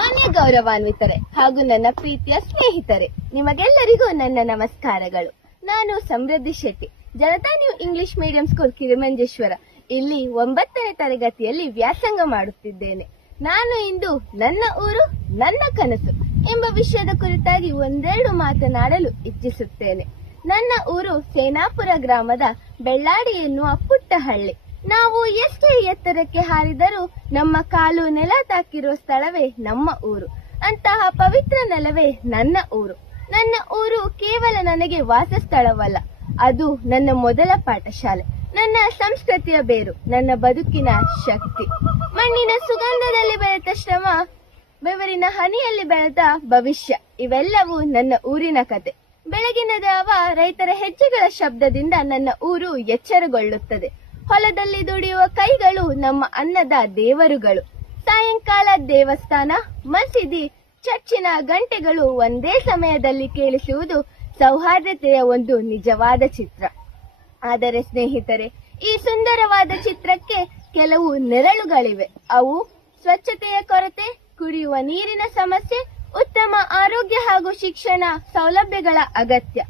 ಮಾನ್ಯ ಗೌರವಾನ್ವಿತರೆ ಹಾಗೂ ನನ್ನ ಪ್ರೀತಿಯ ಸ್ನೇಹಿತರೆ, ನಿಮಗೆಲ್ಲರಿಗೂ ನನ್ನ ನಮಸ್ಕಾರಗಳು. ನಾನು Samruddhi Shetty, Janata new English medium school Kirimanjeshwar ಇಲ್ಲಿ 9ನೇ ತರಗತಿಯಲ್ಲಿ ವ್ಯಾಸಂಗ ಮಾಡುತ್ತಿದ್ದೇನೆ. ನಾನು ಇಂದು ನನ್ನ ಊರು ನನ್ನ ಕನಸು ಎಂಬ ವಿಷಯದ ಕುರಿತಾಗಿ ಒಂದೆರಡು ಮಾತನಾಡಲು ಇಚ್ಛಿಸುತ್ತೇನೆ. ನನ್ನ ಊರು ಸೇನಾಪುರ ಗ್ರಾಮದ ಬೆಳ್ಳಾಡಿ ಎನ್ನುವ ಪುಟ್ಟ ಹಳ್ಳಿ. ನಾವು ಎಷ್ಟೇ ಎತ್ತರಕ್ಕೆ ಹಾರಿದರೂ ನಮ್ಮ ಕಾಲು ನೆಲ ತಾಕಿರುವ ಸ್ಥಳವೇ ನಮ್ಮ ಊರು. ಅಂತಹ ಪವಿತ್ರ ನೆಲವೇ ನನ್ನ ಊರು. ನನ್ನ ಊರು ಕೇವಲ ನನಗೆ ವಾಸಸ್ಥಳವಲ್ಲ, ಅದು ನನ್ನ ಮೊದಲ ಪಾಠಶಾಲೆ, ನನ್ನ ಸಂಸ್ಕೃತಿಯ ಬೇರು, ನನ್ನ ಬದುಕಿನ ಶಕ್ತಿ. ಮಣ್ಣಿನ ಸುಗಂಧದಲ್ಲಿ ಬೆಳೆದ ಶ್ರಮ, ಬೆವರಿನ ಹನಿಯಲ್ಲಿ ಬೆಳೆದ ಭವಿಷ್ಯ, ಇವೆಲ್ಲವೂ ನನ್ನ ಊರಿನ ಕತೆ. ಬೆಳಗಿನ ಜಾವ ರೈತರ ಹೆಜ್ಜೆಗಳ ಶಬ್ದದಿಂದ ನನ್ನ ಊರು ಎಚ್ಚರಗೊಳ್ಳುತ್ತದೆ. ಹೊಲದಲ್ಲಿ ದುಡಿಯುವ ಕೈಗಳು ನಮ್ಮ ಅನ್ನದ ದೇವರುಗಳು. ಸಾಯಂಕಾಲ ದೇವಸ್ಥಾನ, ಮಸೀದಿ, ಚರ್ಚಿನ ಗಂಟೆಗಳು ಒಂದೇ ಸಮಯದಲ್ಲಿ ಕೇಳಿಸುವುದು ಸೌಹಾರ್ದತೆಯ ಒಂದು ನಿಜವಾದ ಚಿತ್ರ. ಆದರೆ ಸ್ನೇಹಿತರೆ, ಈ ಸುಂದರವಾದ ಚಿತ್ರಕ್ಕೆ ಕೆಲವು ನೆರಳುಗಳಿವೆ. ಅವು ಸ್ವಚ್ಛತೆಯ ಕೊರತೆ, ಕುಡಿಯುವ ನೀರಿನ ಸಮಸ್ಯೆ, ಉತ್ತಮ ಆರೋಗ್ಯ ಹಾಗೂ ಶಿಕ್ಷಣ ಸೌಲಭ್ಯಗಳ ಅಗತ್ಯ.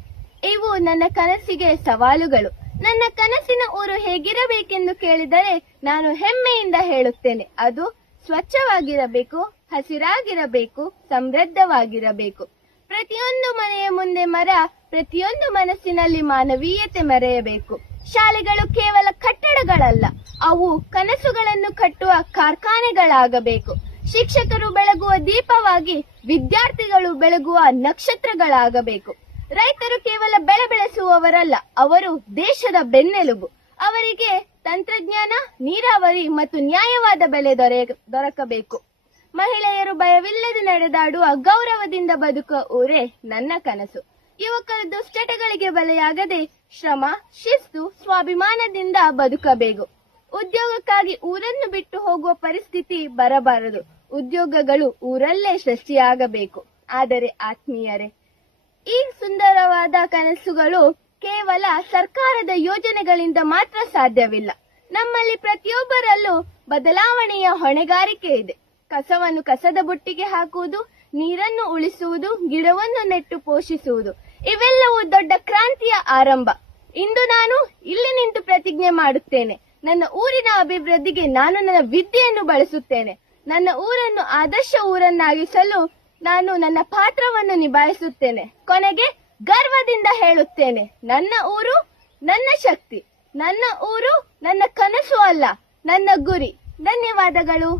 ಇವು ನನ್ನ ಕನಸಿಗೆ ಸವಾಲುಗಳು. ನನ್ನ ಕನಸಿನ ಊರು ಹೇಗಿರಬೇಕೆಂದು ಕೇಳಿದರೆ ನಾನು ಹೆಮ್ಮೆಯಿಂದ ಹೇಳುತ್ತೇನೆ, ಅದು ಸ್ವಚ್ಛವಾಗಿರಬೇಕು, ಹಸಿರಾಗಿರಬೇಕು, ಸಮೃದ್ಧವಾಗಿರಬೇಕು. ಪ್ರತಿಯೊಂದು ಮನೆಯ ಮುಂದೆ ಮರ, ಪ್ರತಿಯೊಂದು ಮನಸ್ಸಿನಲ್ಲಿ ಮಾನವೀಯತೆ ಮೆರೆಯಬೇಕು. ಶಾಲೆಗಳು ಕೇವಲ ಕಟ್ಟಡಗಳಲ್ಲ, ಅವು ಕನಸುಗಳನ್ನು ಕಟ್ಟುವ ಕಾರ್ಖಾನೆಗಳಾಗಬೇಕು. ಶಿಕ್ಷಕರು ಬೆಳಗುವ ದೀಪವಾಗಿ, ವಿದ್ಯಾರ್ಥಿಗಳು ಬೆಳಗುವ ನಕ್ಷತ್ರಗಳಾಗಬೇಕು. ರೈತರು ಕೇವಲ ಬೆಳೆ ಬೆಳೆಸುವವರಲ್ಲ, ಅವರು ದೇಶದ ಬೆನ್ನೆಲುಬು. ಅವರಿಗೆ ತಂತ್ರಜ್ಞಾನ, ನೀರಾವರಿ ಮತ್ತು ನ್ಯಾಯವಾದ ಬೆಲೆ ದೊರಕಬೇಕು. ಮಹಿಳೆಯರು ಭಯವಿಲ್ಲದೆ ನಡೆದಾಡುವ, ಗೌರವದಿಂದ ಬದುಕುವ ಊರೇ ನನ್ನ ಕನಸು. ಯುವಕರು ದುಶ್ಚಟಗಳಿಗೆ ಬಲಿಯಾಗದೆ ಶ್ರಮ, ಶಿಸ್ತು, ಸ್ವಾಭಿಮಾನದಿಂದ ಬದುಕಬೇಕು. ಉದ್ಯೋಗಕ್ಕಾಗಿ ಊರನ್ನು ಬಿಟ್ಟು ಹೋಗುವ ಪರಿಸ್ಥಿತಿ ಬರಬಾರದು. ಉದ್ಯೋಗಗಳು ಊರಲ್ಲೇ ಸೃಷ್ಟಿಯಾಗಬೇಕು. ಆದರೆ ಆತ್ಮೀಯರೇ, ಈ ಸುಂದರವಾದ ಕನಸುಗಳು ಕೇವಲ ಸರ್ಕಾರದ ಯೋಜನೆಗಳಿಂದ ಮಾತ್ರ ಸಾಧ್ಯವಿಲ್ಲ. ನಮ್ಮಲ್ಲಿ ಪ್ರತಿಯೊಬ್ಬರಲ್ಲೂ ಬದಲಾವಣೆಯ ಹೊಣೆಗಾರಿಕೆ ಇದೆ. ಕಸವನ್ನು ಕಸದ ಬುಟ್ಟಿಗೆ ಹಾಕುವುದು, ನೀರನ್ನು ಉಳಿಸುವುದು, ಗಿಡವನ್ನು ನೆಟ್ಟು ಪೋಷಿಸುವುದು, ಇವೆಲ್ಲವೂ ದೊಡ್ಡ ಕ್ರಾಂತಿಯ ಆರಂಭ. ಇಂದು ನಾನು ಇಲ್ಲಿ ನಿಂತು ಪ್ರತಿಜ್ಞೆ ಮಾಡುತ್ತೇನೆ, ನನ್ನ ಊರಿನ ಅಭಿವೃದ್ಧಿಗೆ ನಾನು ನನ್ನ ವಿದ್ಯೆಯನ್ನು ಬಳಸುತ್ತೇನೆ. ನನ್ನ ಊರನ್ನು ಆದರ್ಶ ಊರನ್ನಾಗಿಸಲು ನಾನು ನನ್ನ ಪಾತ್ರವನ್ನು ನಿಭಾಯಿಸುತ್ತೇನೆ. ಕೊನೆಗೆ ಗರ್ವದಿಂದ ಹೇಳುತ್ತೇನೆ, ನನ್ನ ಊರು ನನ್ನ ಶಕ್ತಿ, ನನ್ನ ಊರು ನನ್ನ ಕನಸು ಅಲ್ಲ, ನನ್ನ ಗುರಿ. ಧನ್ಯವಾದಗಳು.